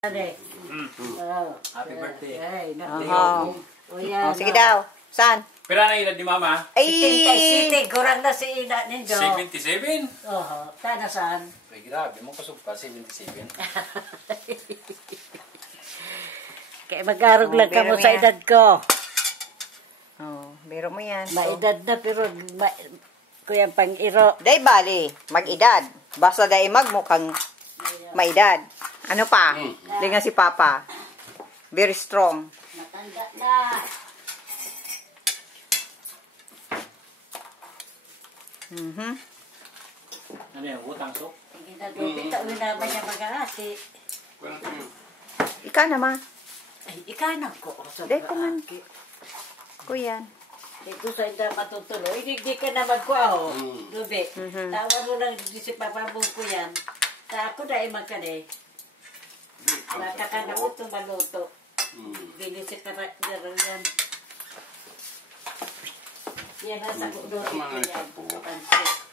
Happy birthday. Ay, Oh. oh, sige daw. Saan? Pira na edad ni Mama? Ay! Siti, kurang na si ina ninyo. 77? Oo, tana saan? Ay, grabe mo kusog pa, 77. Kaya mag-arog lang ka biro mo sa yan. edad ko. Oh, biro mo yan. Maedad na pero kuya pang iro. Day bali, mag-edad. Basta day magmukhang maedad. Ano pa? Di nga si Papa. Very strong. Matanda na. Ano yan, utang sok? Hindi na doon. Taon naman niya mag-aati. Ika naman. Ay, ikanan ko. Day ko man. Kuya. Ito sa ina matutuloy. Hindi ka naman ko ako. Lubi. Tawan mo lang si Papa mo ko yan. Sa ako na imang ka na eh. Baka ka na ito maluto. Binisip ka na yan. Yan ang sa kudo. Yan. Pansit.